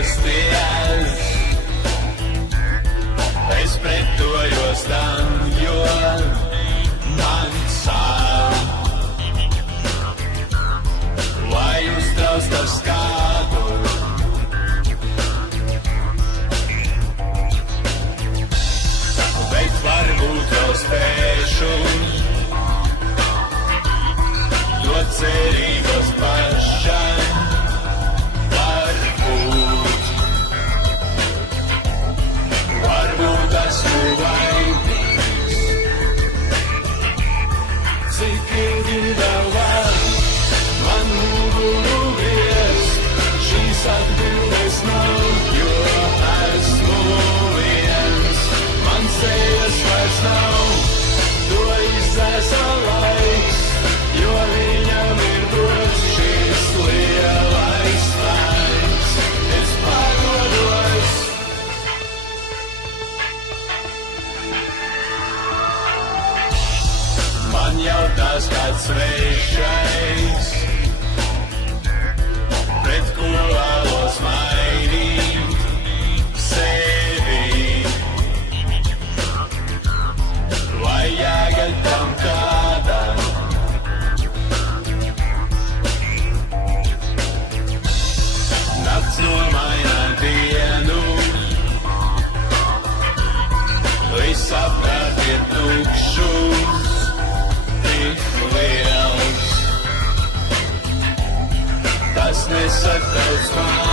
mosties. Es pretojos tam, jo man sāp. Lai uztrauc tavu skatu, bet varbūt vēl spēšu dot cerības pašam. Varbūt esmu vainīgs. Cik ilgi vēl var man muguru griezt, šīs atbildes nav, jo esmu viens. Man sejas vairs nav, to izdzēsa laiks, jo viņam ir dots šis lielais laiks. Es padodos. Man jau tas kāds svešais, pret ko vēlos mainīt sevi. Vai jēga tam kādam? Nakts nomaina dienu, viss apkārt ir tukšs. Liels, tas nesaka daudz man.